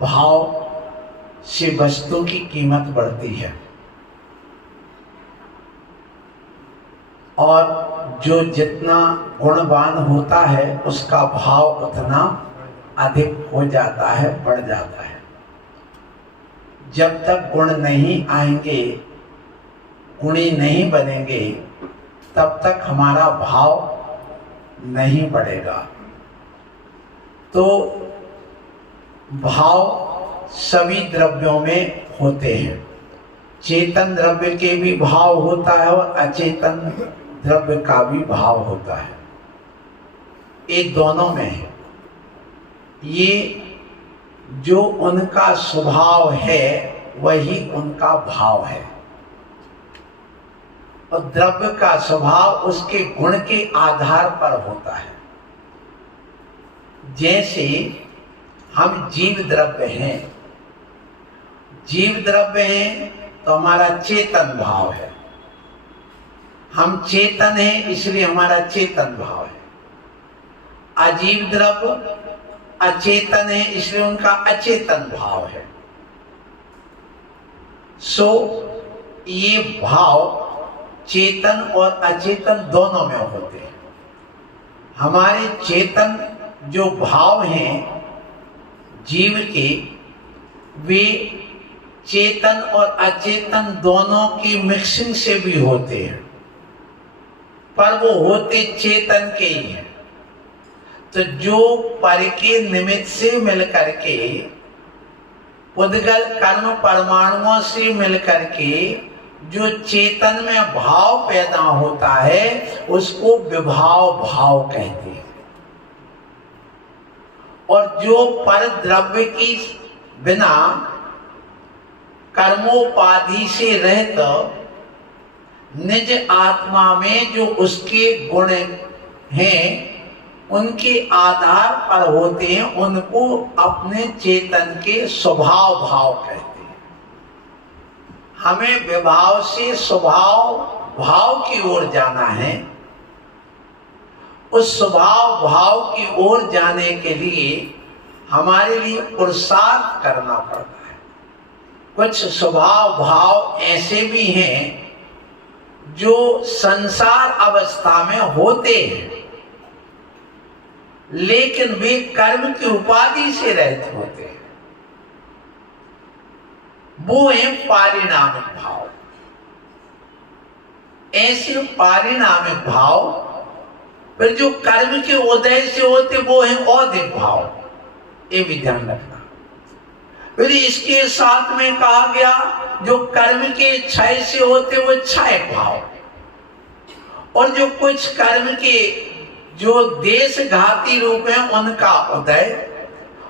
भाव से वस्तु की कीमत बढ़ती है और जो जितना गुणवान होता है उसका भाव उतना अधिक हो जाता है, बढ़ जाता है। जब तक गुण नहीं आएंगे, गुणी नहीं बनेंगे, तब तक हमारा भाव नहीं बढ़ेगा। तो भाव सभी द्रव्यों में होते हैं। चेतन द्रव्य के भी भाव होता है और अचेतन द्रव्य का भी भाव होता है। ये दोनों में है। ये जो उनका स्वभाव है वही उनका भाव है और द्रव्य का स्वभाव उसके गुण के आधार पर होता है। जैसे हम जीव द्रव्य हैं, जीव द्रव्य हैं तो हमारा चेतन भाव है। हम चेतन हैं इसलिए हमारा चेतन भाव है। अजीव द्रव्य अचेतन है इसलिए उनका अचेतन भाव है। सो ये भाव चेतन और अचेतन दोनों में होते हैं। हमारे चेतन जो भाव हैं जीव के, वे चेतन और अचेतन दोनों की मिक्सिंग से भी होते हैं, पर वो होते चेतन के ही हैं। तो जो पर के निमित्त से मिलकर के, उद्गल कर्म परमाणुओं से मिलकर के जो चेतन में भाव पैदा होता है उसको विभाव भाव कहते हैं। और जो पर द्रव्य की बिना कर्मोपाधि से रहता निज आत्मा में जो उसके गुण हैं उनके आधार पर होते हैं, उनको अपने चेतन के स्वभाव भाव कहते हैं। हमें विभाव से स्वभाव भाव की ओर जाना है। उस स्वभाव भाव की ओर जाने के लिए हमारे लिए पुरुषार्थ करना पड़ता है। कुछ स्वभाव भाव ऐसे भी हैं जो संसार अवस्था में होते हैं, लेकिन वे कर्म की उपाधि से रहित होते हैं। वो है पारिणामिक भाव। ऐसे पारिणामिक भाव फिर जो कर्म के उदय से होते वो है औदिक भाव। ये भी ध्यान रखना। फिर इसके साथ में कहा गया जो कर्म के क्षय से होते वो क्षय भाव, और जो कुछ कर्म के जो देश घाती रूप है उनका उदय,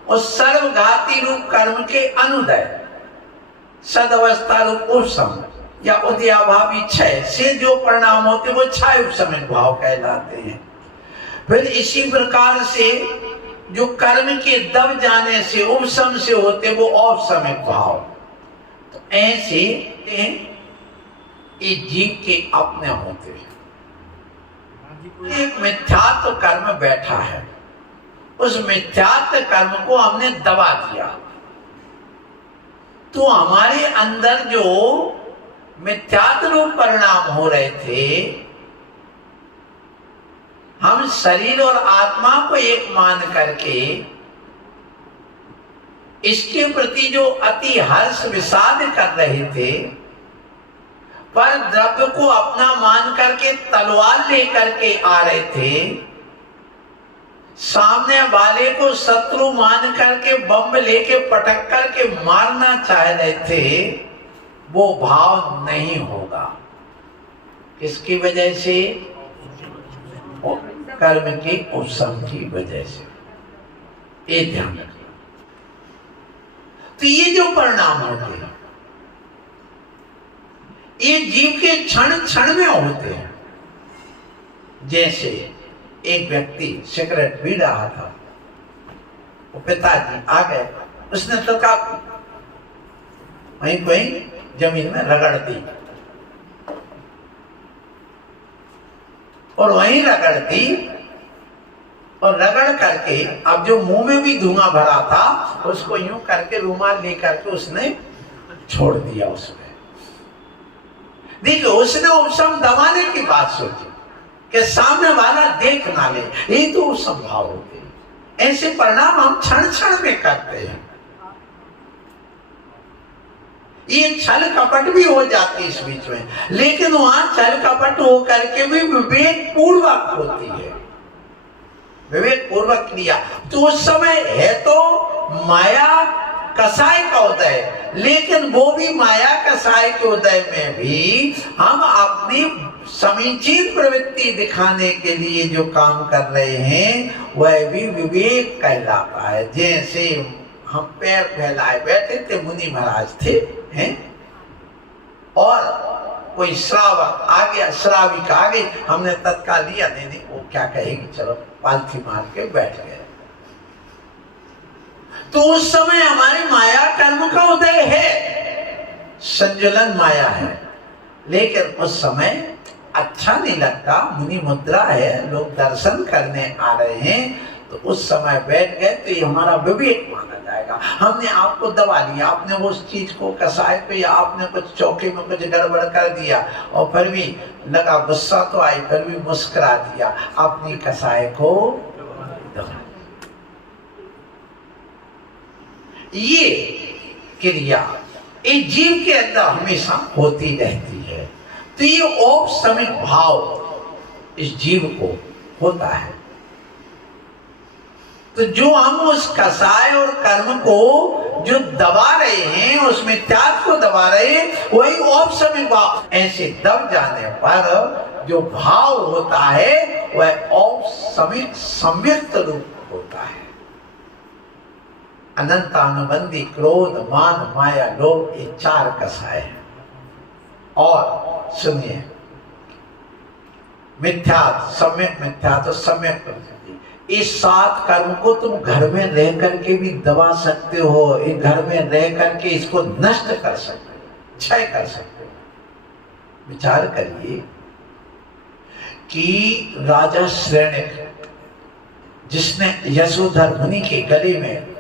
और सर्वघाती रूप कर्म के अनुदय, सदअवस्था रूप उपशम या उदयाभावी क्षय से जो परिणाम होते वो क्षय उपशमिक भाव कहलाते हैं। फिर इसी प्रकार से जो कर्म के दब जाने से उपशम से होते वो औपशमिक भाव। तो ऐसे ये जीव के अपने होते हैं। एक मिथ्यात्व कर्म बैठा है, उस मिथ्यात्व कर्म को हमने दबा दिया, तो हमारे अंदर जो मिथ्यात्व रूप परिणाम हो रहे थे, हम शरीर और आत्मा को एक मान करके इसके प्रति जो अति हर्ष विषाद कर रहे थे, पर द्रव्य को अपना मान करके तलवार लेकर के आ रहे थे, सामने वाले को शत्रु मान करके बम लेके पटक करके मारना चाह रहे थे, वो भाव नहीं होगा। किसकी वजह से? कर्म के उपशम की वजह से। ये ध्यान रखना। तो ये जो परिणाम होते हैं ये जीव के क्षण क्षण में होते हैं। जैसे एक व्यक्ति सिगरेट पी रहा था, वो पिताजी आ गए, उसने तड़का वहीं वहीं जमीन में रगड़ दी, और वहीं रगड़ दी और रगड़ करके, अब जो मुंह में भी धुआं भरा था उसको यूं करके रुमाल लेकर के उसने छोड़ दिया उसमें। देखिए उसने उपशम दबाने की बात सोची कि सामने वाला देख ना ले, ये तो उपशम भाव होते हैं। ऐसे परिणाम हम क्षण क्षण में करते हैं। ये छल कपट भी हो जाती है इस बीच में, लेकिन वहां छल कपट हो करके भी विवेक पूर्वक होती है, विवेक पूर्वक क्रिया। तो उस समय है तो माया कसाय का उदय, लेकिन वो भी माया कसाय के उदय में भी हम अपनी समीचीन प्रवृत्ति दिखाने के लिए जो काम कर रहे हैं वह भी विवेक कहलाता है। जैसे हम पैर फैलाए बैठे थे, मुनि महाराज थे हैं, और कोई श्रावक आ गया, श्राविक आ गई, हमने तत्काल लिया, नहीं वो क्या कहेगी, चलो पालथी मार के बैठ गए। तो उस समय हमारी माया कर्म का उदय है, संजुलन माया है, लेकिन उस समय अच्छा नहीं लगता, मुनि मुद्रा है, लोग दर्शन करने आ रहे हैं, तो उस समय बैठ गए तो ये हमारा विवेक माना जाएगा। हमने आपको दबा लिया, आपने उस चीज को कसाय पे, या आपने कुछ चौके में कुछ गड़बड़ कर दिया और फिर भी लगा गुस्सा तो आई, फिर भी मुस्कुरा दिया, अपनी कसाय को दबा। ये क्रिया एक जीव के अंदर हमेशा होती रहती है। तो ये औपसमिक भाव इस जीव को होता है। तो जो हम उस कसाय और कर्म को जो दबा रहे हैं, उसमें त्याग को दबा रहे हैं, वही औपसमिक भाव। ऐसे दब जाने पर जो भाव होता है वह औपसमिक संयुक्त रूप होता है। अनंतानुबंधी क्रोध, मान, माया, लोभ, ये चार कसाय हैं। और सुनिए, मिथ्या, सम्यक मिथ्या तो सम्यक प्रवृत्ति, इस 7 कर्म को तुम घर में रह करके भी दबा सकते हो, एक घर में रह करके इसको नष्ट कर सकते हो, क्षय कर सकते हो। विचार करिए कि राजा श्रेणिक, जिसने यशोधर मुनि के गले में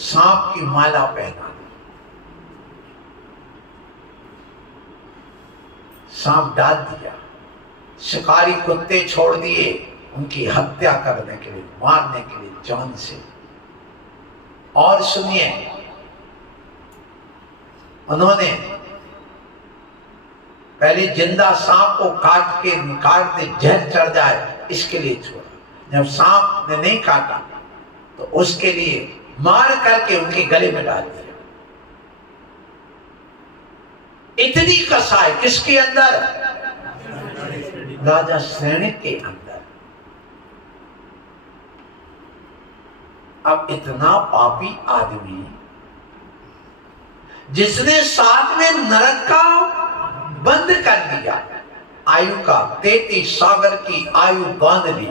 सांप की माला पहना, सांप डाल दिया, शिकारी कुत्ते छोड़ दिए उनकी हत्या करने के लिए, मारने के लिए जान से। और सुनिए, उन्होंने पहले जिंदा सांप को काट दे, जहर चढ़ जाए, इसके लिए छोड़ा। जब सांप ने नहीं काटा तो उसके लिए मार करके उनके गले में डाल दिया। इतनी कसाई किसके अंदर? राजा श्रेणिक के अंदर। अब इतना पापी आदमी जिसने साथ में नरक का बंद कर दिया, आयु का 33 सागर की आयु बांध ली,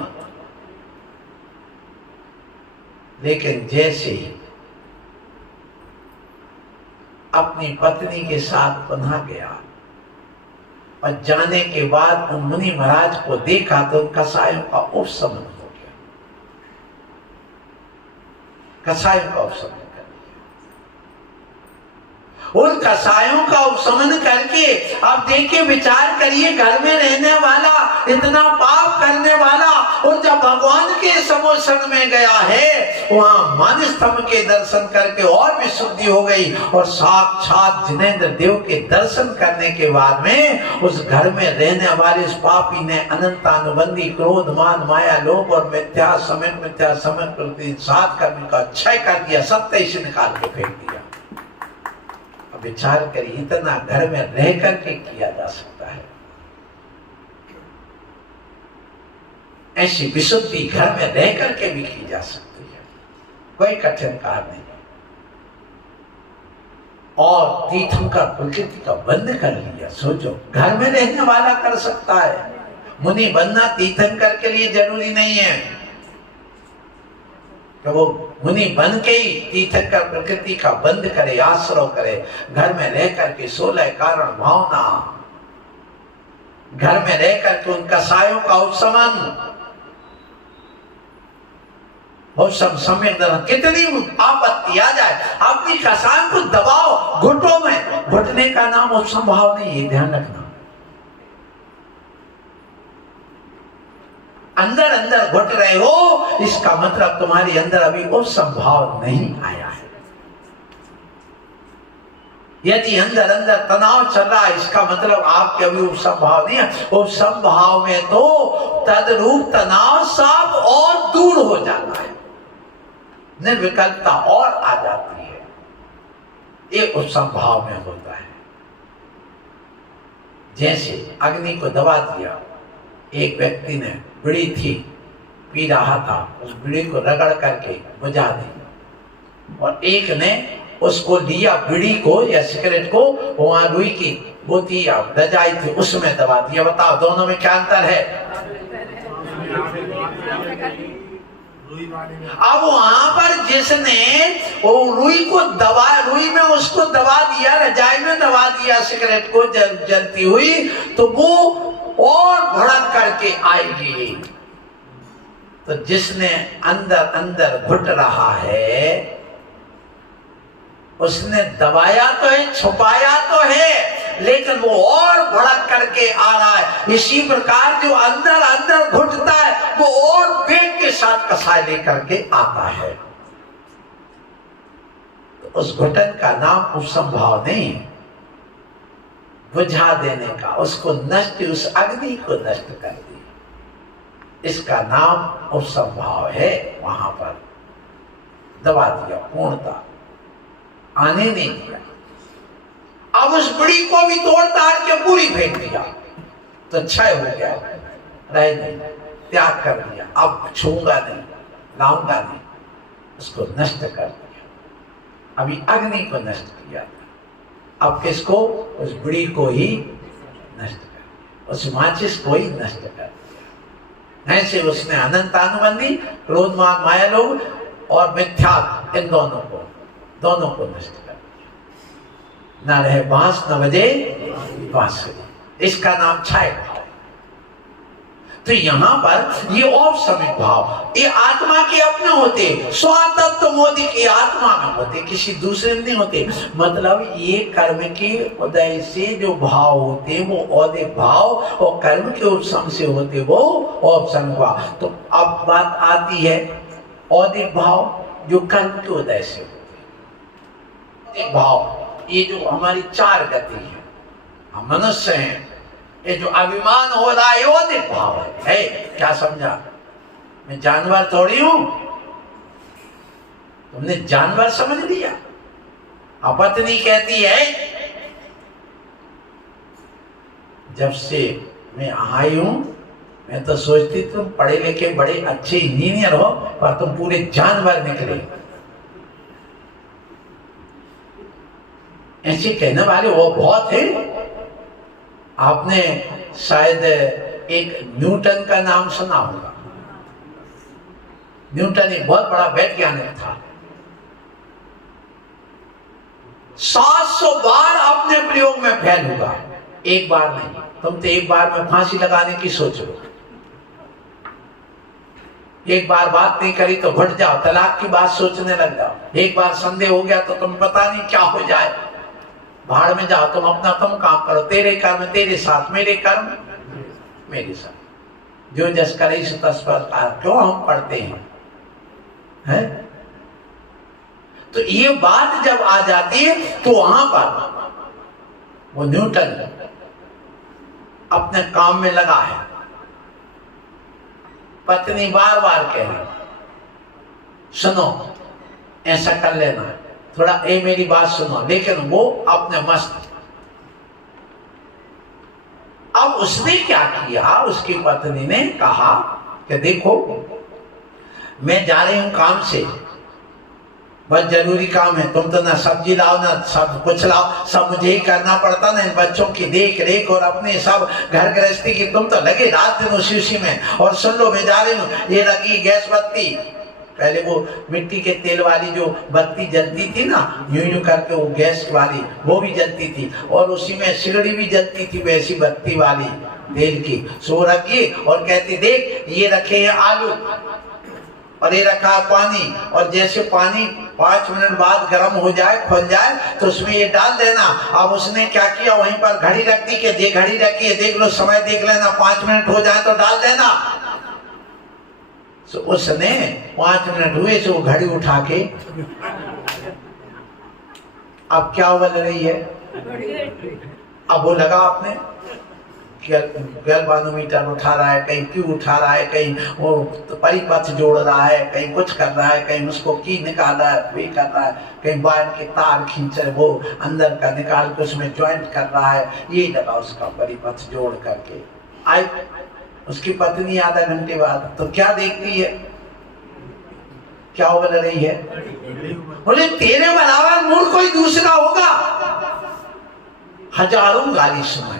लेकिन जैसे अपनी पत्नी के साथ पुनः गया और जाने के बाद उन मुनि महाराज को देखा तो कसायों का उपशमन हो गया, कसायों का उपशमन कर दिया। उन कसायों का उपशमन करके अब देखिए, विचार करिए, घर में रहने वाला, इतना पाप करने वाला, और जब भगवान के समोसन में गया है, वहां मन स्तंभ के दर्शन करके और भी शुद्धि हो गई, और साक्षात जिनेंद्र देव के दर्शन करने के बाद में उस घर में रहने वाले उस पापी ने अनंतानुबंधी क्रोध, मान, माया, लोभ और मिथ्या, समय प्रति 7 कर्म का क्षय कर दिया, सत्य से निकाल के फेंक दिया। अब विचार करिए, इतना घर में रह करके किया जा सकता है। ऐसी विशुद्धि घर में रह करके भी की जा सकती है, कोई कठिन कार्य नहीं। और तीर्थंकर प्रकृति का बंद कर लिया। सोचो, घर में रहने वाला कर सकता है, मुनि बनना तीर्थंकर के लिए जरूरी नहीं है कि वो मुनि बन के ही तीर्थंकर प्रकृति का बंद करे, आश्रय करे। घर में रह करके 16 कारण भावना, घर में रह करके उन कसायों का उपशमन, और सब सम्यक दर्शन, कितनी आपत्ति आ जाए अपनी कसान को दबाओ घुटों में, घुटने का नाम उपसंभाव नहीं है, ध्यान रखना। अंदर अंदर घुट रहे हो इसका मतलब तुम्हारे अंदर अभी उपसंभाव नहीं आया है। यदि अंदर अंदर तनाव चल रहा है इसका मतलब आपके अभी उपसंभाव नहीं है। उपसंभाव में तो तदरूप तनाव सब और दूर हो जाता है, निर्विकल्पता और आ जाती है, ये उपसंभाव में होता है। जैसे अग्नि को दबा दिया, एक व्यक्ति ने बीड़ी थी पी रहा था, उस बीड़ी को रगड़ करके बुझा दी, और एक ने उसको लिया बीड़ी को या सिगरेट को, वहां रुई की बोती या रजाई थी उसमें दबा दिया। बताओ दोनों में क्या अंतर है? अब वहां पर जिसने वो रुई को दबा, रुई में उसको दबा दिया, रजाई में दबा दिया सिगरेट को जलती हुई, तो वो और भड़क करके आएगी। तो जिसने अंदर अंदर घुट रहा है उसने दबाया तो है, छुपाया तो है, लेकिन वो और भड़क करके आ रहा है। इसी प्रकार जो अंदर अंदर घुटता है वो और वेग के साथ कसाय लेकर के आता है। तो उस घुटन का नाम उपसंभाव नहीं है, बुझा देने का, उसको नष्ट, उस अग्नि को नष्ट कर दिया, इसका नाम उपसंभाव है। वहां पर दबा दिया, पूर्णता आने नहीं दिया। अब उस बीड़ी को भी तोड़ ताड़ के पूरी फेंक दिया तो क्षय हो गया, रह नहीं, त्याग कर दिया, अब छूंगा नहीं, लाऊंगा नहीं, उसको नष्ट कर दिया। अभी अग्नि को नष्ट किया, अब किसको? उस बीड़ी को ही नष्ट कर दिया, उस माचिस को ही नष्ट कर दिया। ऐसे उसने अनंतानुबंधी, क्रोध मान माया लोग और मिथ्या, इन दोनों को नष्ट कर दिया। ना रहे बांस न बजे बांसुरी, इसका नाम क्षय भाव। तो यहां पर ये औपसमिक भाव, ये आत्मा के अपने होते, स्वातत्व मोदी की आत्मा में होते, किसी दूसरे में नहीं होते। मतलब ये कर्म के उदय से जो भाव होते वो औदिक भाव, और कर्म के उपशम से होते वो औपसमिक भाव। तो अब बात आती है औदिक भाव जो कर्म के उदय से होते, भाव ये जो हमारी चार गति है, हम मनुष्य हैं, ये जो अभिमान हो रहा है औदिक भाव है। क्या समझा? मैं जानवर थोड़ी हूं, तुमने जानवर समझ लिया। अपत्नी कहती है जब से मैं आई हूं मैं तो सोचती तुम पढ़े लिखे बड़े अच्छे इंजीनियर हो, पर तुम पूरे जानवर निकले। ऐसे कहने वाले वो बहुत है। आपने शायद एक न्यूटन का नाम सुना होगा। न्यूटन एक बहुत बड़ा वैज्ञानिक था। 700 बार अपने प्रयोग में फेल हुआ, एक बार नहीं। तुम तो एक बार में फांसी लगाने की सोच लो, एक बार बात नहीं करी तो घुट जाओ, तलाक की बात सोचने लग जाओ, एक बार संदेह हो गया तो तुम पता नहीं क्या हो जाए, भाड़ में जाओ। तुम अपना तुम काम करो, तेरे कर्म तेरे साथ, मेरे कर्म मेरे साथ, जो जस करे सो तस पर। क्यों हम पढ़ते हैं? तो ये बात जब आ जाती है तो वहां पर वो न्यूटन अपने काम में लगा है। पत्नी बार बार कह रही सुनो ऐसा कर लेना, थोड़ा ए मेरी बात सुनो, लेकिन वो अपने मस्त। अब उसने क्या किया, उसकी पत्नी ने कहा कि देखो मैं जा रही हूं काम से, बहुत जरूरी काम है, तुम तो ना सब्जी लाओ ना सब कुछ लाओ, सब मुझे ही करना पड़ता ना, इन बच्चों की देख रेख और अपने सब घर गृहस्थी की, तुम तो लगे रात दिन उसी में। और सुन लो मैं जा रही हूँ, ये लगी गैस बत्ती, पहले वो मिट्टी के तेल वाली जो बत्ती जलती थी ना, यूं यूं करके वो गैस वाली वो भी जलती थी, और उसी में सिगड़ी भी जलती थी वैसी बत्ती वाली तेल की। सो रखी और कहती देख ये रखे हैं आलू, और ये रखा है पानी, और जैसे पानी 5 मिनट बाद गर्म हो जाए, खुल जाए, तो उसमें ये डाल देना। अब उसने क्या किया, वहीं पर घड़ी रख दी कि ये घड़ी रखी है, देख लो समय देख लेना, 5 मिनट हो जाए तो डाल देना। तो उसने 5 मिनट हुए तो वो घड़ी उठा के, अब क्या बोल रही है, अब वो लगा आपने गैल्वानोमीटर उठा रहा है, कहीं क्यों उठा रहा है, कहीं वो परिपथ जोड़ रहा है, कहीं कुछ कर रहा है, कहीं उसको की निकाल रहा है, वे कर रहा है, कहीं वायर के तार खींच रहे, वो अंदर का निकाल के उसमें ज्वाइंट कर रहा है। ये लगा उसका परिपथ जोड़ करके। आई उसकी पत्नी आधा घंटे बाद तो क्या देखती है, क्या बोल रही है, बोले तेरे बराबर मूर्ख कोई दूसरा होगा। हजारों गाली सुनाई,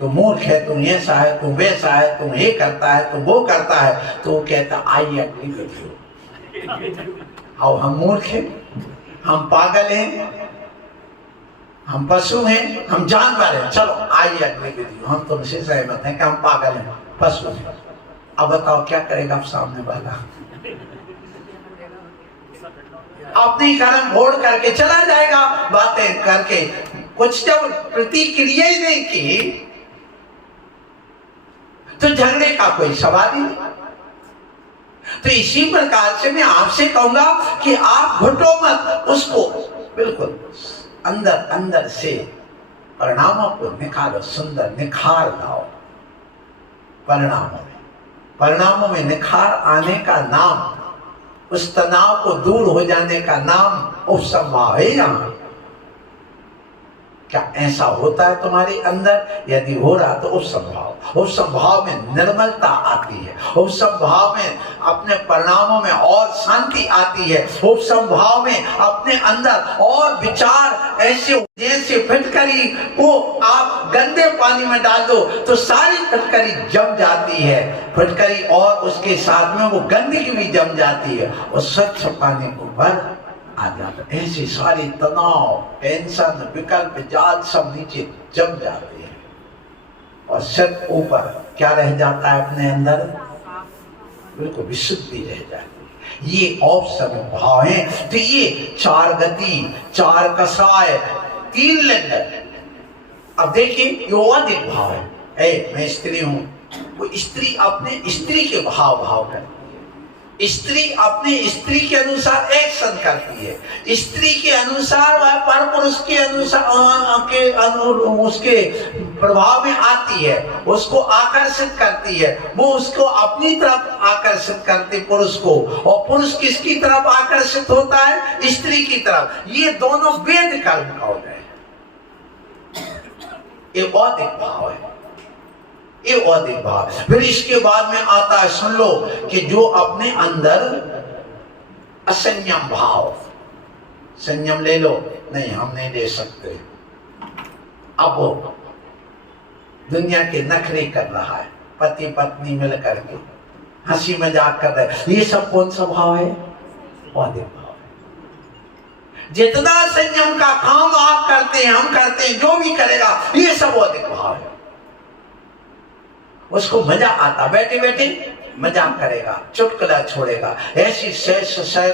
तो मूर्ख है, तुम ऐसा है, तुम वैसा है, तुम ये करता है, तुम वो करता है। तो वो कहता आई एग्री विद यू। और हम मूर्ख हैं, हम पागल हैं, हम पशु हैं, हम जानवर हैं, चलो आई एग्री विद यू, हम तुमसे सहमत हैं कि हम पागल हैं, पशु हैं। अब बताओ क्या करेगा आप सामने वाला, अपनी कर्म भोड़ करके चला जाएगा, बातें करके, कुछ जब प्रतिक्रिया ही नहीं की तो झगड़े का कोई सवाल ही नहीं। तो इसी प्रकार से मैं आपसे कहूंगा कि आप घुटो मत, उसको बिल्कुल अंदर अंदर से परिणामों को निकालो, सुंदर निखार लाओ परिणामों में निखार आने का नाम, उस तनाव को दूर हो जाने का नाम उपसंभाव है। यहाँ क्या ऐसा होता है तुम्हारे अंदर? यदि हो रहा तो उपसंभाव में निर्मलता आती है, उपसंभाव में अपने परिणामों में और शांति आती है, उपसंभाव में अपने अंदर और विचार ऐसे, जैसे फिटकरी को आप गंदे पानी में डाल दो तो सारी फिटकरी जम जाती है, फिटकरी और उसके साथ में वो गंदगी भी जम जाती है और स्वच्छ पानी को भर आ जाता है। ऐसे सारे तनाव, टेंशन, विकल्प, जाल सब नीचे जम जाते हैं और सिर्फ ऊपर क्या रह जाता है अपने अंदर, बिल्कुल विशुद्धि रह जाती है। ये औपसर्ग भाव है। तो ये 4 गति, 4 कसाय, 3 लिंग। अब देखिए ये अधिक भाव है, मैं स्त्री हूं, वो स्त्री अपने स्त्री के भाव करती है, स्त्री अपने स्त्री के अनुसार एक्शन करती है, स्त्री के अनुसार वह पर पुरुष के अनुसार उसके प्रभाव में आती है, उसको आकर्षित करती है, वो उसको अपनी तरफ आकर्षित करती पुरुष को, और पुरुष किसकी तरफ आकर्षित होता है? स्त्री की तरफ। ये दोनों वेद कर्म का हो गए, एक औदिक भाव है, ये औदिक भाव। फिर इसके बाद में आता है, सुन लो, कि जो अपने अंदर असंयम भाव, संयम ले लो, नहीं हम नहीं ले सकते, अब वो दुनिया के नखरे कर रहा है, पति पत्नी मिल करके हंसी मजाक कर रहे, ये सब कौन सा भाव है? औदिक भाव है। जितना संयम का काम आप करते हैं, हम करते हैं, जो भी करेगा ये सब औदिक भाव है। उसको मजा आता, बैठे बैठे मजाक करेगा, चुटकुला छोड़ेगा, ऐसी शेर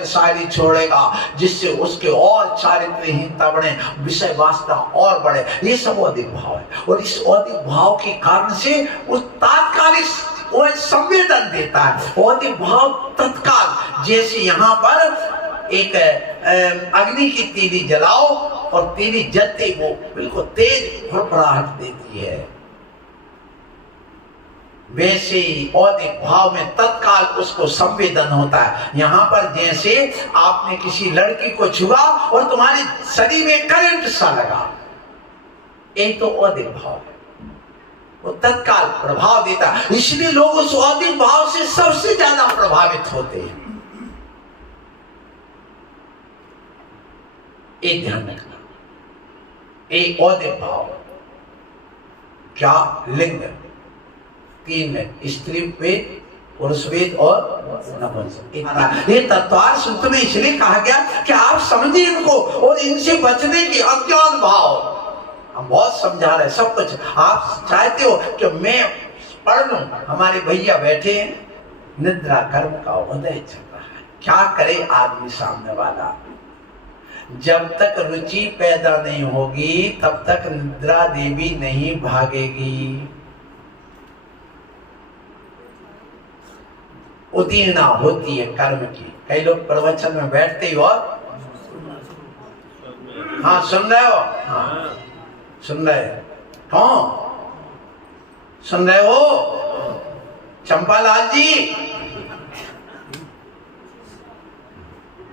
शायरी छोड़ेगा जिससे उसके और चारित्र्यहीनता बढ़े, विषय वासना और बढ़े। ये सब औदिक भाव है। और इस औदिक भाव के कारण से वो तात्कालिक वो संवेदन देता है। औदिक भाव तत्काल, जैसे यहाँ पर एक अग्नि की तीली जलाओ और तीली जलते वो बिल्कुल तेज फड़फड़ाहट देती है, वैसे ही औदिक भाव में तत्काल उसको संवेदन होता है। यहाँ पर जैसे आपने किसी लड़की को छुआ और तुम्हारे शरीर में करंट सा लगा, यही तो औदिक भाव है, वो तत्काल प्रभाव देता है। इसलिए लोग उस औदिक भाव से सबसे ज्यादा प्रभावित होते हैं। एक ध्यान रखना, एक औदिक भाव क्या लिंग 3 में, स्त्री वेद, पुरुष वेद और नपुंसक। ये तत्वार्थ सूत्र में इसलिए कहा गया कि आप समझिए इनको और इनसे बचने की अज्ञान भाव। हम बहुत समझा रहे सब कुछ, आप चाहते हो कि मैं पढ़ लूं, हमारे भैया बैठे हैं निद्रा कर्म का उदय चल रहा है। क्या करे आदमी सामने वाला? जब तक रुचि पैदा नहीं होगी तब तक निद्रा देवी नहीं भागेगी, उदीर्णा होती है कर्म की। कई लोग प्रवचन में बैठते ही और हाँ सुन रहे हो, हाँ सुन रहे कौन सुन रहे हो? चंपालाल जी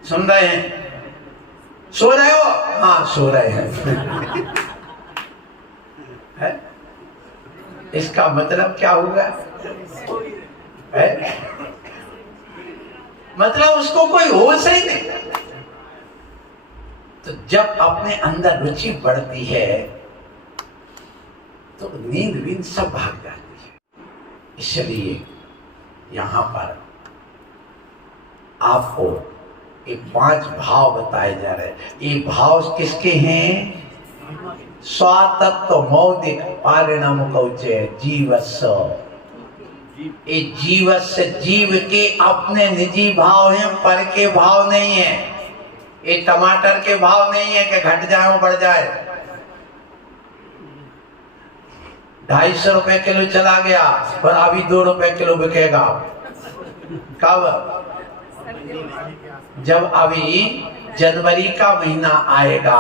सुन रहे हैं? सो रहे हो? हाँ सो रहे हैं। है? इसका मतलब क्या होगा? है? मतलब उसको कोई होश ही नहीं। तो जब अपने अंदर रुचि बढ़ती है तो नींद वींद सब भाग जाती है। इसलिए यहां पर आपको ये 5 भाव बताए जा रहे हैं। ये भाव किसके हैं? स्वातत्व मौलिक पारिणाम कौचे जीवस्व। ये जीवस्य जीव के अपने निजी भाव हैं, पर के भाव नहीं है। ये टमाटर के भाव नहीं है कि घट जाए बढ़ जाए। 250 रुपए किलो चला गया पर अभी 2 रुपए किलो बिकेगा। कब? जब अभी जनवरी का महीना आएगा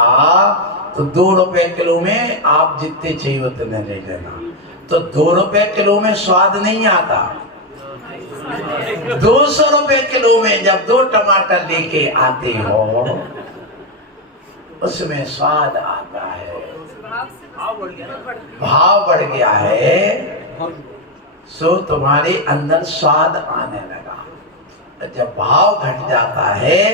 तो 2 रुपए किलो में आप जितने चाहिए उतने ले लेना। तो 2 रुपए किलो में स्वाद नहीं आता। 200 रुपए किलो में जब 2 टमाटर लेके आते हो उसमें स्वाद आता है। भाव बढ़ गया है सो तुम्हारे अंदर स्वाद आने लगा। जब भाव घट जाता है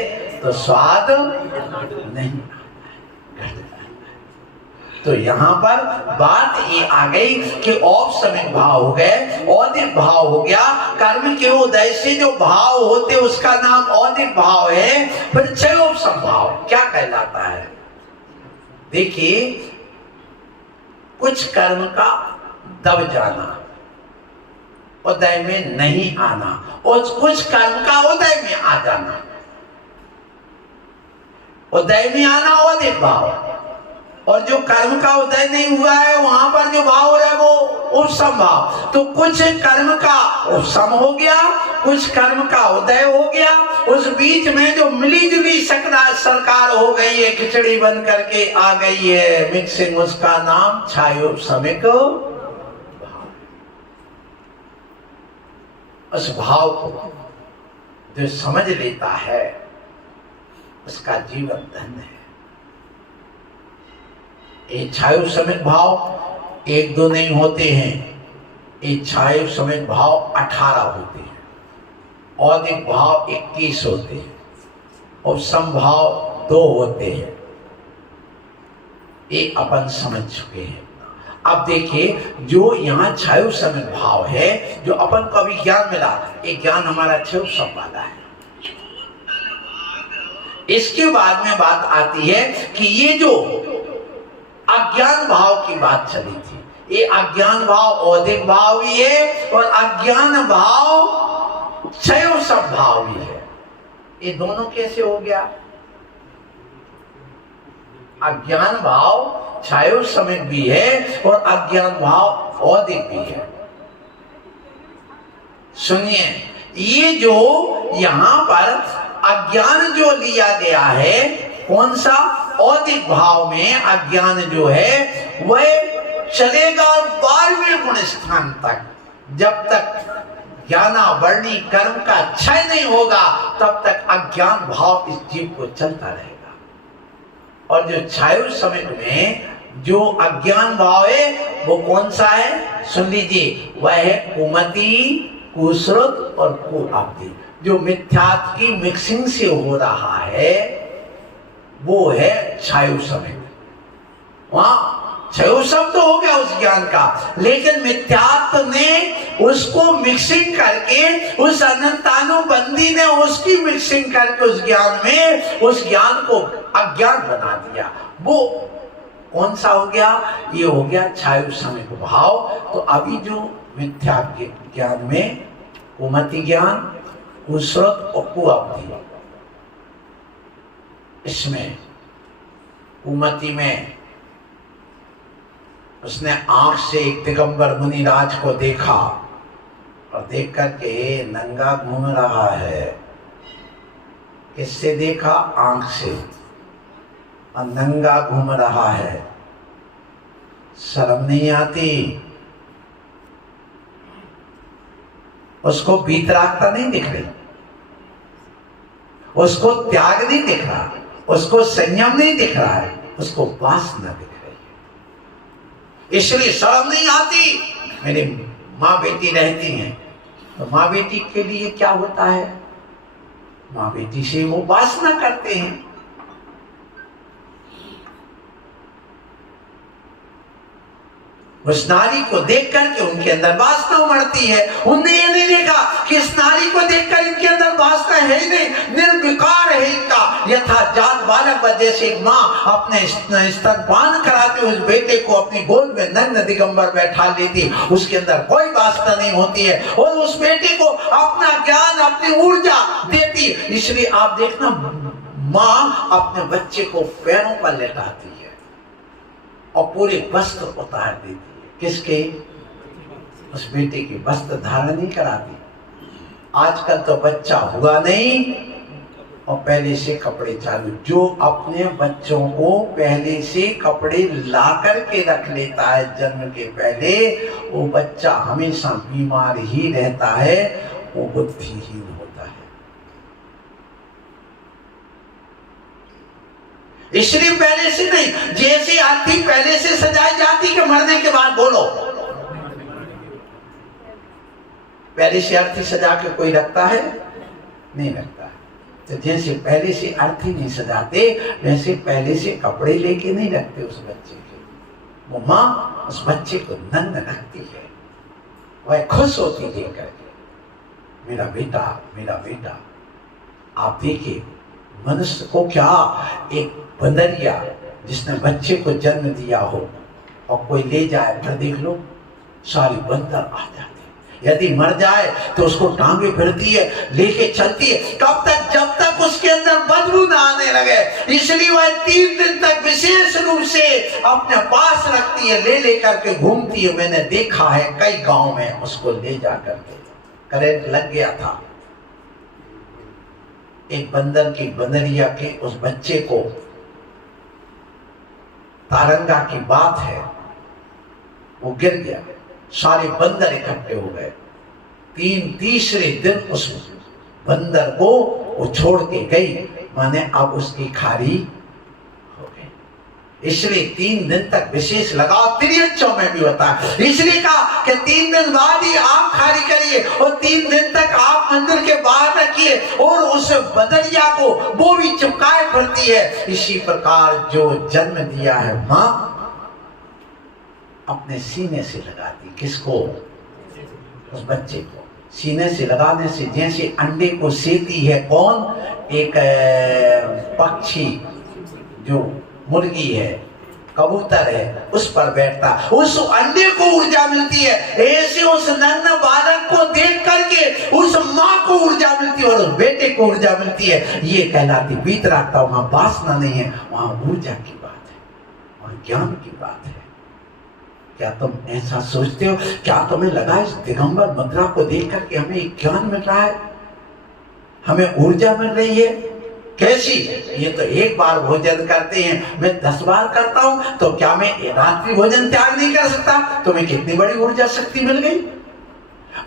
तो स्वाद नहीं घट जाता है। तो यहाँ पर बात ये आ गई कि औपसमिक भाव हो गए, औदिक भाव हो गया। कर्म के उदय से जो भाव होते उसका नाम औदिक भाव है। फिर क्षयोपसम भाव क्या कहलाता है? देखिए, कुछ कर्म का दब जाना, उदय में नहीं आना, और कुछ कर्म का उदय में आ जाना। उदय में आना औदिक भाव, और जो कर्म का उदय नहीं हुआ है वहां पर जो भाव हो रहा है वो उपसम भाव। तो कुछ कर्म का उपसम हो गया, कुछ कर्म का उदय हो गया, उस बीच में जो मिली जुली सरकार हो गई है, खिचड़ी बन करके आ गई है मिक्सिंग, उसका नाम क्षयोपसमिक भाव। उस भाव को जो समझ लेता है उसका जीवन धन्य है। ये क्षयोपसमिक भाव 1-2 नहीं होते हैं, ये क्षयोपसमिक भाव 18 होते हैं, औदिक भाव 21 होते हैं, उपसम भाव 2 होते हैं। ये अपन समझ चुके हैं। अब देखिए, जो यहाँ क्षयोपसमिक भाव है, जो अपन को अभी ज्ञान मिला, ये ज्ञान हमारा क्षयोपसम वाला है। इसके बाद में बात आती है कि ये जो अज्ञान भाव की बात चली थी, ये अज्ञान भाव औदिक भाव भी है और अज्ञान भाव क्षयोपसम भाव भी है। ये दोनों कैसे हो गया? अज्ञान भाव क्षयोपसमिक भी है और अज्ञान भाव औदिक भी है। सुनिए, ये जो यहां पर अज्ञान जो लिया गया है, कौन सा? औदिक भाव में अज्ञान जो है वह चलेगा 12वें गुण स्थान तक। जब तक ज्ञानावर्णी कर्म का क्षय नहीं होगा तब तक अज्ञान भाव इस जीव को चलता रहेगा। और जो क्षयोपसमिक में जो अज्ञान भाव है वो कौन सा है? सुन लीजिए, वह है कुमति, कुश्रुत और कुआब्दी। जो मिथ्यात्व की मिक्सिंग से हो रहा है वो है क्षयोपसमिक। वहां क्षयोपसम तो हो गया उस ज्ञान का, लेकिन मिथ्यात्व ने उसको मिक्सिंग करके, उस अनंतानुबंधी ने उसकी मिक्सिंग करके उस ज्ञान में उस ज्ञान को अज्ञान बना दिया। वो कौन सा हो गया? ये हो गया क्षयोपसमिक भाव। तो अभी जो मिथ्या ज्ञान में कुमति ज्ञान, कुश्रुत और कुअवधि। इसमें कुमति में उसने आंख से एक दिगंबर मुनिराज को देखा और देख करके नंगा घूम रहा है। किससे देखा? आंख से। और नंगा घूम रहा है। शर्म नहीं आती? उसको वीतरागता नहीं दिख रही, उसको त्याग नहीं दिख रहा, उसको संयम नहीं दिख रहा है, उसको वासना दिख रही है। इसलिए शर्म नहीं आती। मेरी माँ बेटी रहती हैं तो माँ बेटी के लिए क्या होता है? माँ बेटी से वो वासना करते हैं। उस नारी को देख करके उनके अंदर वासना उमड़ती है। उनने ये नहीं देखा कि इस नारी को देखकर इनके अंदर वासना है ही नहीं, निर्विकार है इनका। यथा जात बालक जैसे एक माँ अपने स्तनपान कराते हुए उस बेटे को अपनी गोद में नग्न दिगंबर बैठा लेती, उसके अंदर कोई वासना नहीं होती है और उस बेटे को अपना ज्ञान, अपनी ऊर्जा देती। इसलिए आप देखना, माँ अपने बच्चे को पैरों पर लेटाती है और पूरे वस्त्र उतार देती है। किसके? उस बेटे की वस्त्र धारण नहीं कराती। आजकल तो बच्चा हुआ नहीं और पहले से कपड़े चालू। जो अपने बच्चों को पहले से कपड़े ला करके रख लेता है जन्म के पहले, वो बच्चा हमेशा बीमार ही रहता है, वो बुद्धिहीन होता है। इसलिए पहले से नहीं, जैसी अर्थी पहले से सजाई जाती कि मरने के बाद बोलो। पहले से अर्थी सजा के कोई रखता है? नहीं रखता। तो जैसे पहले से अर्थी नहीं सजाते, वैसे पहले से कपड़े लेके नहीं रखते उस बच्चे के। वो माँ उस बच्चे को नंग रखती है, वह खुश होती देख करके, मेरा बेटा, मेरा बेटा। आप देखिए, मनुष्य को क्या, एक बंदरिया जिसने बच्चे को जन्म दिया हो और कोई ले जाए, फिर देख लो सारी बंदर आ जाते। यदि मर जाए तो उसको टांगे फिरती है, लेके चलती है। कब तक? जब तक उसके अंदर बदबू ना आने लगे। इसलिए वह 3 दिन तक विशेष रूप से अपने पास रखती है, ले लेकर के घूमती है। मैंने देखा है कई गांव में उसको ले जा करके। करंट लग गया था एक बंदर की, बंदरिया के उस बच्चे को। तारंगा की बात है, वो गिर गया, सारे बंदर इकट्ठे हो गए। तीसरे दिन उस बंदर को वो छोड़ के गई, माने अब उसकी खारी हो गई। इसलिए 3 दिन तक विशेष लगाव तिरछों में भी होता है। इसलिए कहा कि 3 दिन बाद ही आप खारी करिए और 3 दिन तक आप मंदिर के बाहर रखिए और उस बदरिया को वो भी चिपकाए फिरती है। इसी प्रकार जो जन्म दिया है माँ अपने सीने से लगाती। किसको? उस बच्चे को। सीने से लगाने से जैसे अंडे को सेती है कौन? एक पक्षी, जो मुर्गी है, कबूतर है, उस पर बैठता, उस अंडे को ऊर्जा मिलती है। ऐसे उस नन्हे बालक को देख करके उस माँ को ऊर्जा मिलती है और उस बेटे को ऊर्जा मिलती है। ये कहलाती वीतरागता। वहां वासना नहीं है, वहां ऊर्जा की बात है, वहां ज्ञान की बात है। क्या तुम ऐसा सोचते हो? क्या तुम्हें लगा इस दिगंबर मुद्रा को देख करके हमें ज्ञान मिल रहा है, हमें ऊर्जा मिल रही है? कैसी? ये तो एक बार भोजन करते हैं, मैं 10 बार करता हूं, तो क्या मैं रात्रि भोजन त्याग नहीं कर सकता? तुम्हें कितनी बड़ी ऊर्जा शक्ति मिल गई।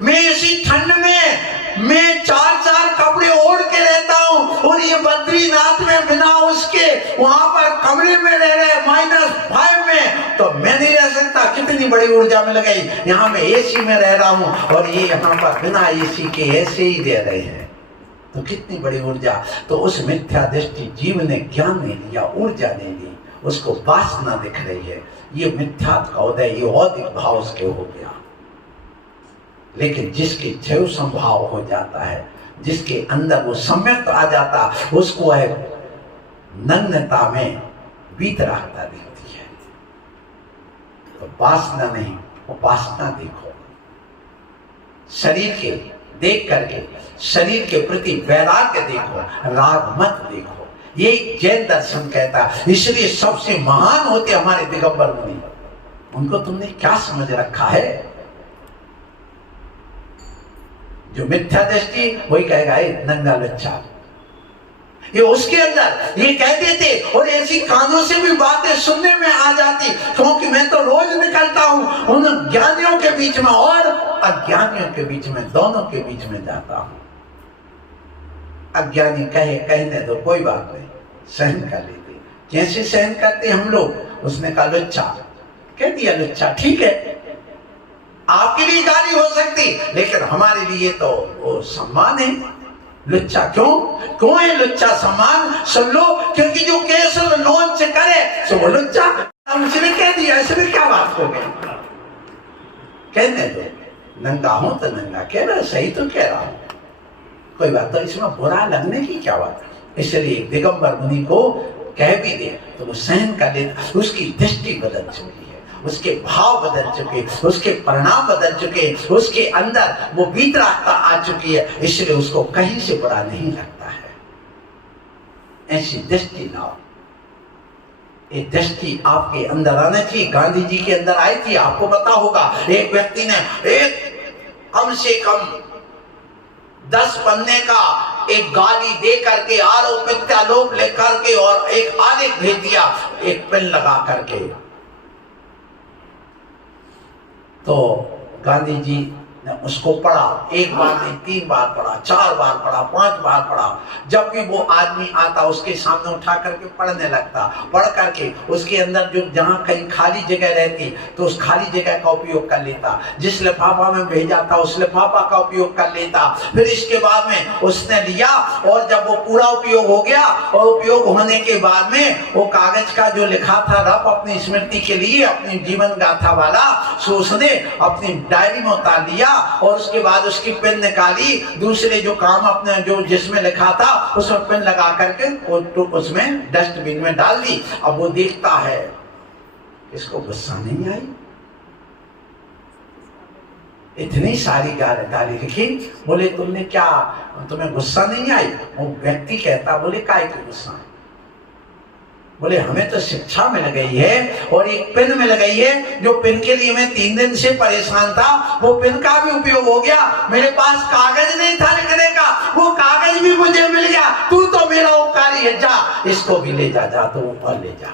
मैं इसी ठंड में मैं 4 कपड़े ओढ़ के रहता हूँ और ये बद्रीनाथ में बिना उसके वहां पर कमरे में रह रहे -5 में, तो मैं नहीं रह सकता। कितनी बड़ी ऊर्जा मिल गई। यहाँ मैं एसी में रह रहा हूँ और ये यहाँ पर बिना एसी के ऐसे ही रह रहे हैं, तो कितनी बड़ी ऊर्जा। तो उस मिथ्या दृष्टि जीव ने ज्ञान नहीं लिया, ऊर्जा नहीं ली, उसको वासना दिख रही है। ये मिथ्यात्व का उदय, ये औदिक भाव उसके हो गया। लेकिन जिसके जैव संभाव हो जाता है, जिसके अंदर वो सम्यक आ जाता, उसको है नग्नता में वीतरागता दिखती है। तो वासना नहीं, वो वासना देखो। शरीर के देख करके शरीर के प्रति वैराग्य देखो, राग मत देखो। ये जैन दर्शन कहता है। इसलिए सबसे महान होते हमारे दिगंबर मुनि। उनको तुमने क्या समझ रखा है? जो मिथ्या दृष्टि वही कहेगा नंगा लच्चा, ये उसके अंदर ये कह देते। और ऐसी कानों से भी बातें सुनने में आ जाती, क्योंकि मैं तो रोज निकलता हूं उन ज्ञानियों के बीच में और अज्ञानियों के बीच में, दोनों के बीच में जाता हूं। अज्ञानी कहने दो, कोई बात नहीं, सहन कर लेते। कैसे सहन करते हम लोग? उसने कहा लुच्चा, कह दिया लुच्चा, ठीक है, आपके लिए गाली हो सकती, लेकिन हमारे लिए तो वो सम्मान है। लुच्चा क्यों है लुच्चा सम्मान? सुन लो, क्योंकि जो केस लॉन्च करे तो वो लुच्चा। उसने कह दिया, इसमें क्या बात हो गई? कहने दो, नंगा हूं तो नंगा कह रहा, सही तो कह रहा हूं, कोई बात, तो इसमें बुरा लगने की क्या बात? इसलिए दिगंबर मुनि को कह भी दे तो वो सहन कर लेता। उसकी दृष्टि बदल चुकी है, उसके भाव बदल चुके, उसके परिणाम बदल चुके, उसके अंदर वो वितरागता आ चुकी है, इसलिए उसको कहीं से बुरा नहीं लगता है। ऐसी दृष्टि लाओ। ये दृष्टि आपके अंदर आना चाहिए। गांधी जी के अंदर आई थी, आपको पता होगा। एक व्यक्ति ने एक कम से कम 10 पन्ने का एक गाली दे करके, आरोप प्रत्यारोप लिख करके और एक आलेख भेज दिया, एक पेन लगा करके। तो गांधी जी ने उसको पढ़ा, एक बार नहीं 3 बार पढ़ा, 4 बार पढ़ा, 5 बार पढ़ा। जब भी वो आदमी आता उसके सामने उठा करके पढ़ने लगता, पढ़ करके उसके अंदर जो जहां कहीं खाली जगह रहती तो उस खाली जगह का उपयोग कर लेता, जिस लिफाफा में भेजा था उस लिफाफा का उपयोग कर लेता। फिर इसके बाद में उसने लिया और जब वो पूरा उपयोग हो गया और उपयोग होने के बाद में वो कागज का जो लिखा था रफ अपनी स्मृति के लिए, अपनी जीवन गाथा वाला, सो उसने अपनी डायरी में उतार लिया और उसके बाद उसकी पेन निकाली, दूसरे जो काम अपने जो जिसमें लिखा था उसमें पेन लगा करके उसमें डस्टबिन में डाल दी। अब वो देखता है, इसको गुस्सा नहीं आई, इतनी सारी गाली लिखी। बोले तुमने क्या, तुम्हें गुस्सा नहीं आई? वो व्यक्ति कहता, बोले काय को गुस्सा? बोले हमें तो शिक्षा मिल गई है और एक पेन मिल गई है, जो पेन के लिए मैं 3 दिन से परेशान था, वो पेन का भी उपयोग हो गया। मेरे पास कागज नहीं था लिखने का, वो कागज भी मुझे मिल गया। तू तो मेरा उपकारी है, जा इसको भी ले जा, जा तो ऊपर ले जा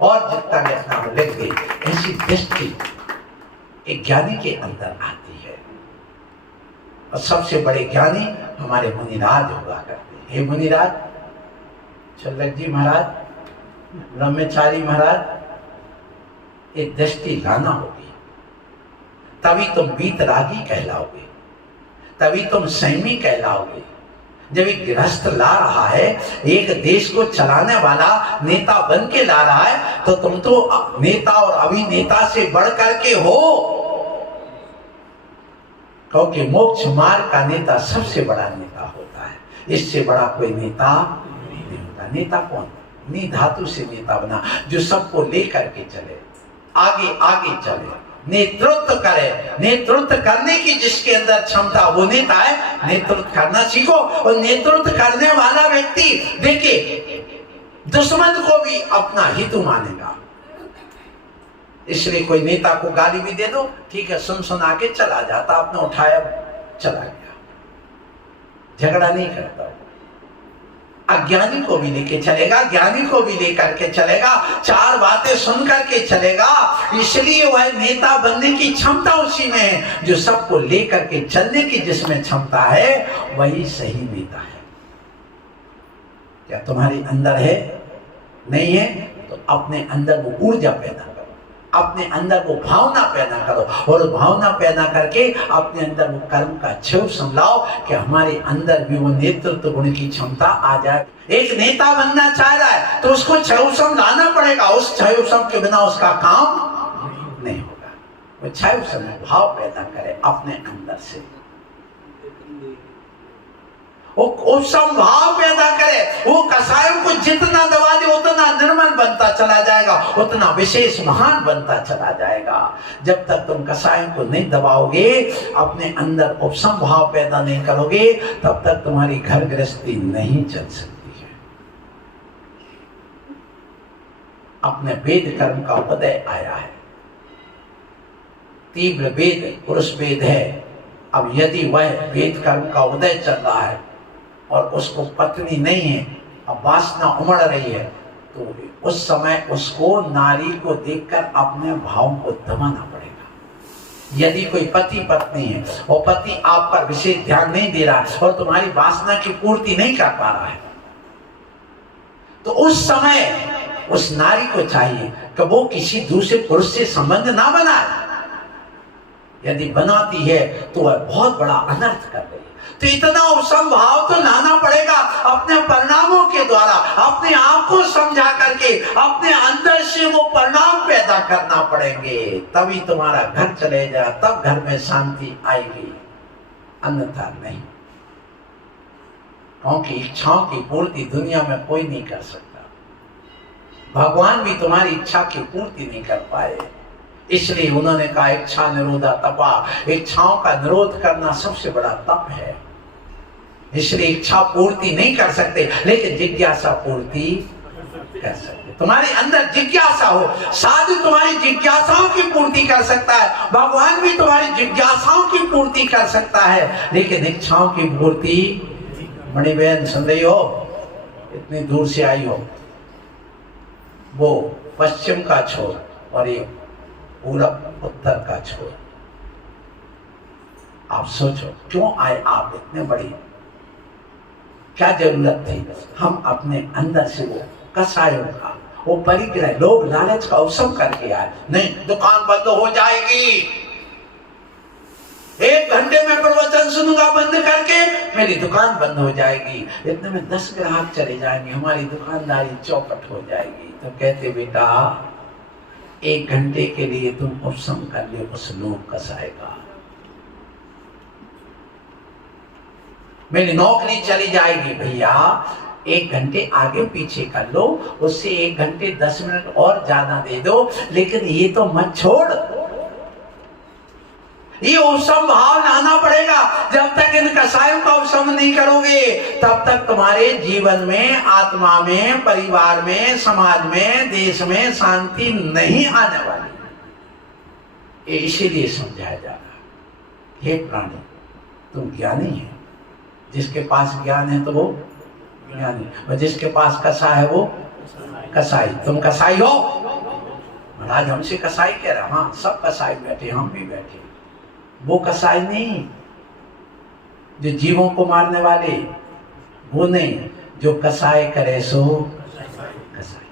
और जितना लिखना हो लिख दे। ऐसी दृष्टि एक ज्ञानी के अंदर आती है। और सबसे बड़े ज्ञानी हमारे मुनिराज हुआ करते। हे मुनिराज, शल्यक जी महाराज, ब्रह्मचारी महाराज, एक दृष्टि लाना होगी, तभी तुम वीतरागी कहलाओगे, तभी तुम संयमी कहलाओगे। जब एक गृहस्थ ला रहा है, एक देश को चलाने वाला नेता बन के ला रहा है, तो तुम तो नेता और अभिनेता से बढ़ करके हो, क्योंकि मोक्ष मार्ग का नेता सबसे बड़ा नेता होता है। इससे बड़ा कोई नेता नहीं होता। नेता कौन? नी धातु से नेता बना, जो सबको लेकर के चले, आगे आगे चले, नेतृत्व करे। नेतृत्व करने की जिसके अंदर क्षमता वो नेता है। नेतृत्व करना सीखो। और नेतृत्व करने वाला व्यक्ति देखिए दुश्मन को भी अपना हितु मानेगा। इसलिए कोई नेता को गाली भी दे दो, ठीक है, सुन सुना के चला जाता, आपने उठाया चला गया, झगड़ा नहीं करता। अज्ञानी को भी लेके चलेगा, ज्ञानी को भी लेकर के चलेगा, 4 बातें सुन करके चलेगा। इसलिए वह नेता बनने की क्षमता उसी में है। जो सबको लेकर के चलने की जिसमें क्षमता है वही सही नेता है। क्या तुम्हारे अंदर है? नहीं है तो अपने अंदर वो ऊर्जा पैदा करो, अपने अंदर वो भावना पैदा करो, और भावना पैदा करके अपने अंदर वो कर्म का क्षय संभलाओ कि हमारे अंदर भी वो नेतृत्व गुण की क्षमता आ जाए। एक नेता बनना चाह रहा है तो उसको क्षय लाना पड़ेगा। उस क्षय के बिना उसका काम नहीं होगा। वो क्षय भाव पैदा करे अपने अंदर से, वो संभाव पैदा करे। वो कसायों को जितना दबा दे उतना निर्मल बनता चला जाएगा, उतना विशेष महान बनता चला जाएगा। जब तक तुम कसायों को नहीं दबाओगे, अपने अंदर उपशम भाव पैदा नहीं करोगे, तब तक तुम्हारी घर गृहस्थी नहीं चल सकती है। अपने वेद कर्म का उदय आया है, तीव्र वेद पुरुष वेद है। अब यदि वह वेद कर्म का उदय चल रहा है और उसको पत्नी नहीं है, अब वासना उमड़ रही है, तो उस समय उसको नारी को देखकर अपने भाव को दबाना पड़ेगा। यदि कोई पति पत्नी है और पति आप पर विशेष ध्यान नहीं दे रहा और तुम्हारी वासना की पूर्ति नहीं कर पा रहा है, तो उस समय उस नारी को चाहिए कि वो किसी दूसरे पुरुष से संबंध ना बनाए। यदि बनाती है तो वह बहुत बड़ा अनर्थ कर रही है। तो इतना उपशम भाव तो लाना पड़ेगा अपने परिणामों के द्वारा, अपने आप को समझा करके अपने अंदर से वो परिणाम पैदा करना पड़ेंगे, तभी तुम्हारा घर चलेगा, तब घर में शांति आएगी, अन्यथा नहीं। क्योंकि इच्छाओं की पूर्ति दुनिया में कोई नहीं कर सकता, भगवान भी तुम्हारी इच्छा की पूर्ति नहीं कर पाए। इसलिए उन्होंने कहा इच्छा निरोधा तपा, इच्छाओं का निरोध करना सबसे बड़ा तप है। इसलिए इच्छा पूर्ति नहीं कर सकते, लेकिन जिज्ञासा पूर्ति कर सकते। तुम्हारे अंदर जिज्ञासा हो, साधु तुम्हारी जिज्ञासाओं की पूर्ति कर सकता है, भगवान भी तुम्हारी जिज्ञासाओं की पूर्ति कर सकता है, लेकिन इच्छाओं की पूर्ति। बड़ी बहन सुन रही हो, इतनी दूर से आई हो, वो पश्चिम का छोर और ये पूरब उत्तर का छोर। आप सोचो क्यों आए आप इतने बड़ी, क्या जरूरत थी? हम अपने अंदर से वो कसायों का वो परिग्रह, लोग लालच का उपशम करके आए। नहीं, दुकान बंद हो जाएगी, 1 घंटे में प्रवचन सुनूंगा बंद करके, मेरी दुकान बंद हो जाएगी, इतने में 10 ग्राहक चले जाएंगे, हमारी दुकानदारी चौपट हो जाएगी। तो कहते बेटा 1 घंटे के लिए तुम उपशम कर ले उस लोग कसाय का, मेरी नौकरी चली जाएगी भैया, 1 घंटे आगे पीछे कर लो, उससे 1 घंटे 10 मिनट और ज्यादा दे दो, लेकिन ये तो मत छोड़। ये उपशम भाव लाना पड़ेगा। जब तक इन कसायों का उपशम नहीं करोगे, तब तक तुम्हारे जीवन में, आत्मा में, परिवार में, समाज में, देश में शांति नहीं आने वाली। ये इसीलिए समझाया जा रहा, हे प्राणी तुम ज्ञानी है, जिसके पास ज्ञान है तो वो ज्ञानी, और जिसके पास कसा है वो कसाई। तुम कसाई हो? महाराज हमसे कसाई कह रहा, हाँ सब कसाई बैठे, हम भी बैठे। वो कसाई नहीं जो जीवों को मारने वाले, वो नहीं, जो कसाई करे सो कसाई।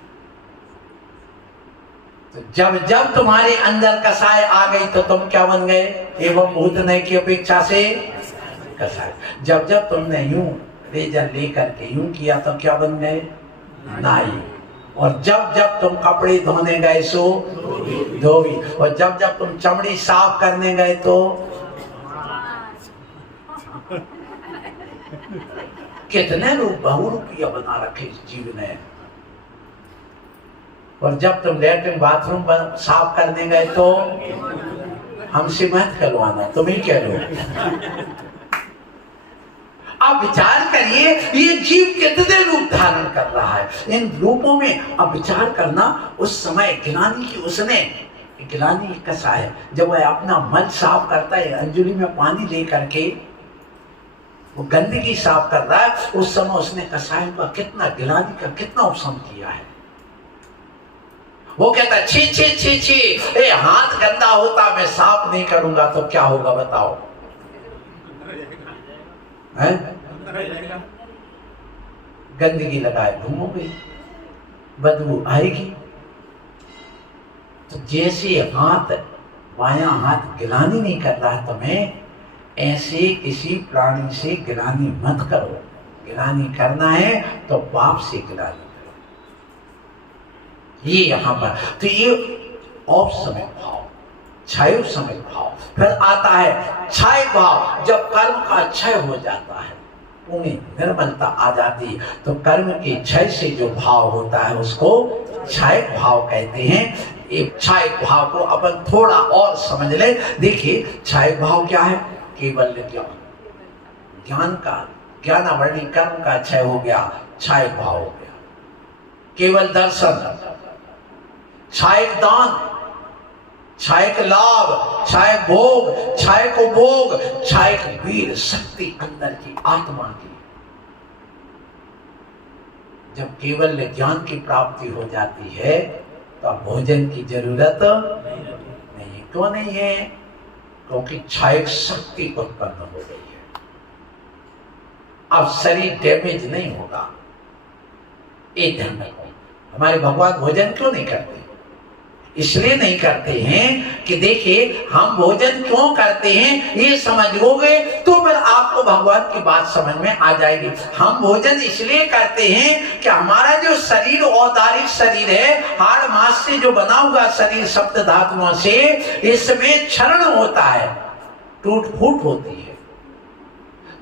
तो जब जब तुम्हारे अंदर कसाई आ गई तो तुम क्या बन गए? एवं भूतनय की अपेक्षा से कसाई। जब जब तुमने यूं रेजर लेकर के यूं किया तो क्या बन गए? नाई। और जब जब तुम कपड़े धोने गए सो धोबी, और जब जब तुम चमड़ी साफ करने गए तो कितने लोग बहुरूपिया बना रखे इस जीव ने। और जब तुम लेटरिन बाथरूम साफ करने गए तो हमसे मत करवाना, तुम ही कह लो। अब विचार करिए ये जीव कितने रूप धारण कर रहा है। इन रूपों में अब विचार करना, उस समय गिलानी की उसने, गिलानी कसा है, जब वह अपना मल साफ करता है, अंजुली में पानी ले करके वो गंदगी साफ कर रहा है, उस समय उसने कसायों का कितना, गिलानी का कितना उपशम किया है। वो कहता है छी छी छी छी, ए हाथ गंदा होता मैं साफ नहीं करूंगा तो क्या होगा बताओ? है? गंदगी लगाए घूमोगे, बदबू आएगी। तो जैसे हाथ, बायां हाथ गिलानी नहीं कर रहा है तुम्हें, ऐसे किसी प्राणी से गिलानी मत करो। गिलानी करना है तो पाप से गिलानी करो। ये यहां पर तो ये औपसमिक भाव, क्षय समय भाव, फिर आता है क्षय भाव। जब कर्म का क्षय हो जाता है, उनमें निर्मलता आ जाती है। तो कर्म के क्षय से जो भाव होता है उसको क्षयक भाव कहते हैं। एक क्षयक भाव को अपन थोड़ा और समझ ले। देखिए क्षयक भाव क्या है? केवल ज्ञान, ज्ञान का ज्ञानावरणी कर्म का क्षय हो गया, क्षयक भाव हो गया। केवल दर्शन, क्षयक दान, क्षयक लाभ, क्षयक भोग, क्षयक उपभोग, क्षयक वीर शक्ति अंदर की आत्मा की। जब केवल ज्ञान की प्राप्ति हो जाती है तो अब भोजन की जरूरत नहीं। क्यों नहीं है? क्योंकि क्षयक शक्ति उत्पन्न हो गई है। अब शरीर डैमेज नहीं होगा। एक ध्यान रखो, हमारे भगवान भोजन क्यों नहीं करते? इसलिए नहीं करते हैं कि देखिए हम भोजन क्यों करते हैं ये समझ लोगे तो फिर आपको भगवान की बात समझ में आ जाएगी। हम भोजन इसलिए करते हैं कि हमारा जो शरीर औदारिक शरीर है, हाड़ मांस से जो बना हुआ शरीर सप्त धातुओं से, इसमें क्षरण होता है, टूट फूट होती है।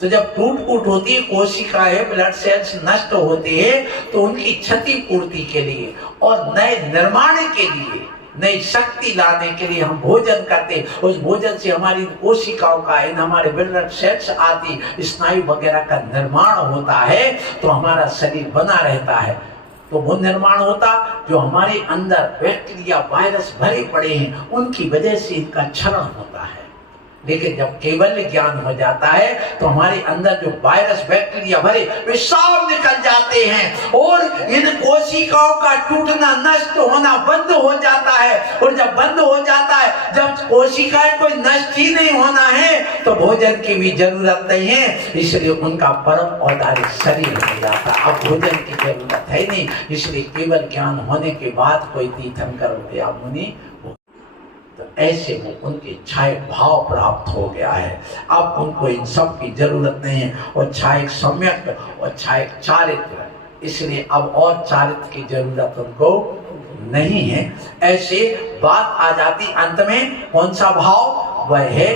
तो जब टूट फूट होती है, कोशिकाएं ब्लड सेल्स नष्ट होते हैं, तो उनकी क्षति पूर्ति के लिए और नए निर्माण के लिए, नई शक्ति लाने के लिए हम भोजन करते। उस भोजन से हमारी कोशिकाओं का, इन हमारे ब्लड सेल्स आदि स्नायु वगैरह का निर्माण होता है, तो हमारा शरीर बना रहता है। तो वो निर्माण होता जो हमारे अंदर बैक्टीरिया वायरस भरे पड़े हैं, उनकी वजह से इनका क्षरण होता है। लेकिन जब केवल ज्ञान हो जाता है तो हमारे अंदर जो वायरस बैक्टीरिया भरे वे सब निकल जाते हैं और इन कोशिकाओं का टूटना, नष्ट होना बंद हो जाता है। और जब बंद हो जाता है, जब कोशिकाएं कोई नष्ट ही नहीं होना है, तो भोजन की भी जरूरत नहीं है। इसलिए उनका परम औदारिक शरीर हो जाता है। अब भोजन की जरूरत है नहीं। इसलिए केवल ज्ञान होने के बाद कोई तीर्थंकर हो या मुनि, तो ऐसे वो उनके क्षयक भाव प्राप्त हो गया है। अब उनको इन सब की जरूरत नहीं है। और क्षयक सम्यक और क्षयक चारित्र, इसलिए अब और चारित्र की जरूरत उनको नहीं है। ऐसे बात आ जाती अंत में कौन सा भाव? वह है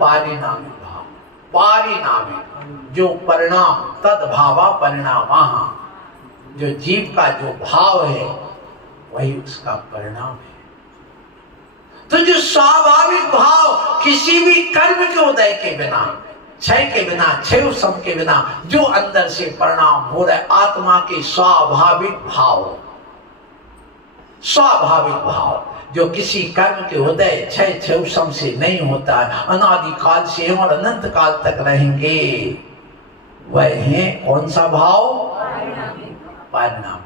पारिणामिक भाव। पारिणामिक जो परिणाम, तद्भावा परिणामा, जो जीव का जो भाव है वही उसका परिणाम है। तो जो स्वाभाविक भाव किसी भी कर्म के उदय के बिना, क्षय के बिना, क्षय सम के बिना जो अंदर से परिणाम हो रहा है, आत्मा के स्वाभाविक भाव, स्वाभाविक भाव जो किसी कर्म के उदय क्षय क्षय सम से नहीं होता है, अनादि काल से और अनंत काल तक रहेंगे, वह है कौन सा भाव? परिणाम।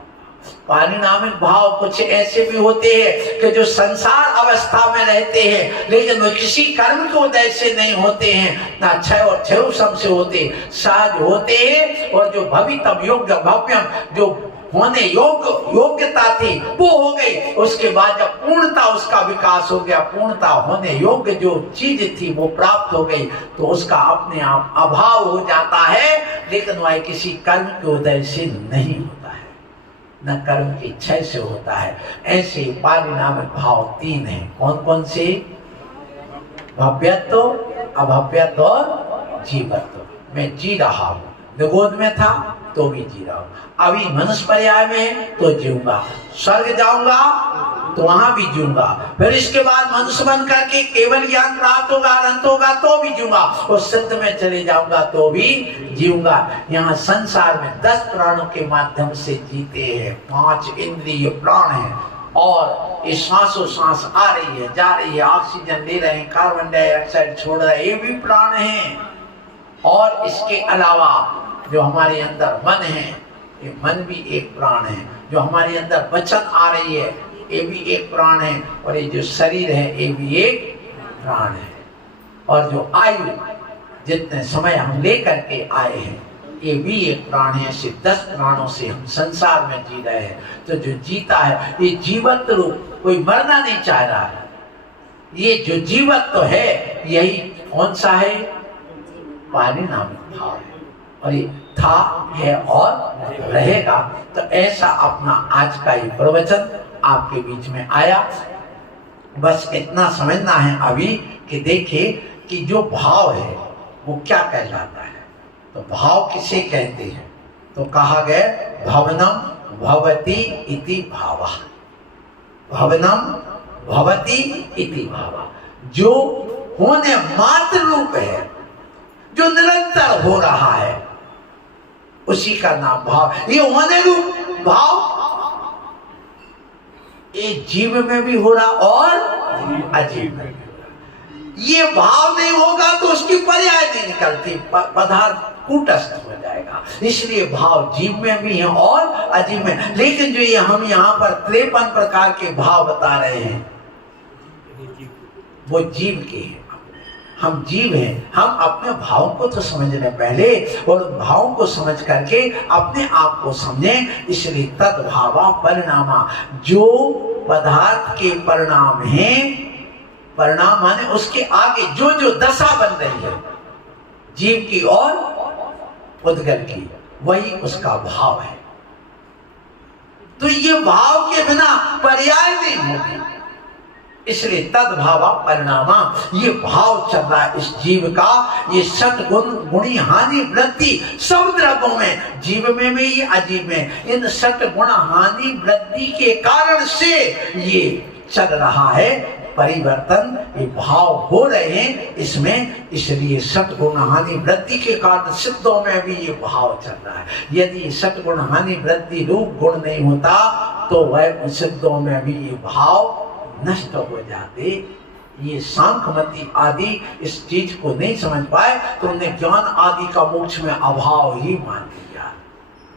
पारिणामिक भाव कुछ ऐसे भी होते हैं कि जो संसार अवस्था में रहते हैं, लेकिन वो किसी कर्म के उदय से नहीं होते हैं, ना क्षय और क्षय सम से होते, सहज होते हैं। और जो भवितव्य योग्य भव्यम, जो होने योग्यता थी वो हो गई। उसके बाद जब पूर्णता उसका विकास हो गया, पूर्णता होने योग्य जो चीज थी वो प्राप्त हो गई, तो उसका अपने आप अभाव हो जाता है। लेकिन वह किसी कर्म के उदय से नहीं होता है, न कर्म की क्षय से होता है। ऐसे पारिणामिक भाव तीन हैं। कौन कौन से? भव्यत्व, अभव्यत्व और जीवत्व। मैं जी रहा हूँ, निगोद में था तो भी जी रहा हूँ, अभी मनुष्य पर्याय में तो जीऊंगा, स्वर्ग जाऊंगा तो वहां भी जीऊंगा, फिर इसके बाद मनुष्य बन करके केवल ज्ञान प्राप्त होगा, अनंत होगा तो भी जीऊंगा, और सिद्ध में चले जाऊंगा तो भी जीऊंगा। यहाँ संसार में 10 प्राणों के माध्यम से जीते हैं। 5 इंद्रिय प्राण हैं और ये सांसों सांस आ रही है, जा रही है, ऑक्सीजन ले रहे हैं, कार्बन डाइऑक्साइड छोड़ रहे हैं, ये भी प्राण हैं। और इसके अलावा जो हमारे अंदर मन है, ये मन भी एक प्राण है। जो हमारे अंदर वचन आ रही है, ये भी एक प्राण है। और ये जो शरीर है, ये भी एक प्राण है। और जो आयु, जितने समय हम लेकर के आए हैं, ये भी एक प्राण है। ऐसे 10 प्राणों से हम संसार में जी रहे हैं। तो जो जीता है, ये जीवत्व रूप, कोई मरना नहीं चाह रहा है। ये जो जीवत्व है, यही कौन सा है? पारिणामिक भाव है। और ये था, है और रहेगा। तो ऐसा अपना आज का ये प्रवचन आपके बीच में आया। बस इतना समझना है अभी कि देखिए कि जो भाव है वो क्या कहलाता है। तो भाव किसे कहते हैं? तो कहा गया भवनम भवति इति भावः। भवनम भवति इति भावः, जो होने मात्र रूप है, जो निरंतर हो रहा है, उसी का नाम भाव। ये होने रूप भाव ये जीव में भी हो रहा और अजीव में भी हो रहा। ये भाव नहीं होगा तो उसकी पर्याय नहीं निकलती, पदार्थ कूटस्थ हो जाएगा। इसलिए भाव जीव में भी है और अजीव में। लेकिन जो ये हम यहाँ पर 53 प्रकार के भाव बता रहे हैं, वो जीव के हैं। हम जीव हैं, हम अपने भावों को तो समझ रहे पहले, और भावों को समझ करके अपने आप को समझें। इसलिए तद्भावा परिणामा, जो पदार्थ के परिणाम हैं, परिणाम माने उसके आगे जो जो दशा बन रही है जीव की और उद्गल की, वही उसका भाव है। तो ये भाव के बिना पर्याय नहीं होगी। इसलिए तद्भावा परिणामा, ये भाव चल रहा है इस जीव का। ये सत गुण गुणी हानि वृद्धि सब द्रव्यों में, जीव में भी अजीव में, इन सत गुण हानि वृद्धि के कारण से ये चल रहा है परिवर्तन। ये भाव हो रहे हैं इसमें, इसलिए सतगुण हानि वृद्धि के कारण सिद्धों में भी ये भाव चल रहा है। यदि सतगुण हानि वृद्धि रूप गुण नहीं होता तो वह सिद्धों में भी ये भाव नष्ट हो जाते। ये सांख्यमती आदि इस चीज को नहीं समझ पाए तो उन्हें ज्ञान आदि का मोक्ष में अभाव ही मान लिया।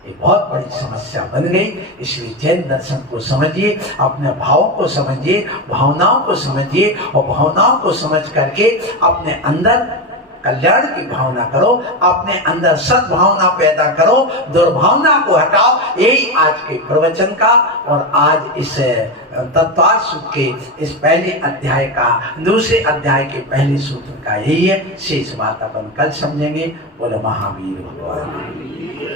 ये बहुत बड़ी समस्या बन गई। इसलिए जैन दर्शन को समझिए, अपने भावों को समझिए, भावनाओं को समझिए, और भावनाओं को समझ करके अपने अंदर कल्याण की भावना करो, अपने अंदर सद्भावना पैदा करो, दुर्भावना को हटाओ। यही आज के प्रवचन का और आज इस तत्वार्थ सूत्र के इस पहले अध्याय का, दूसरे अध्याय के पहले सूत्र का यही है। शेष बात अपन कल समझेंगे। बोलो महावीर भगवान।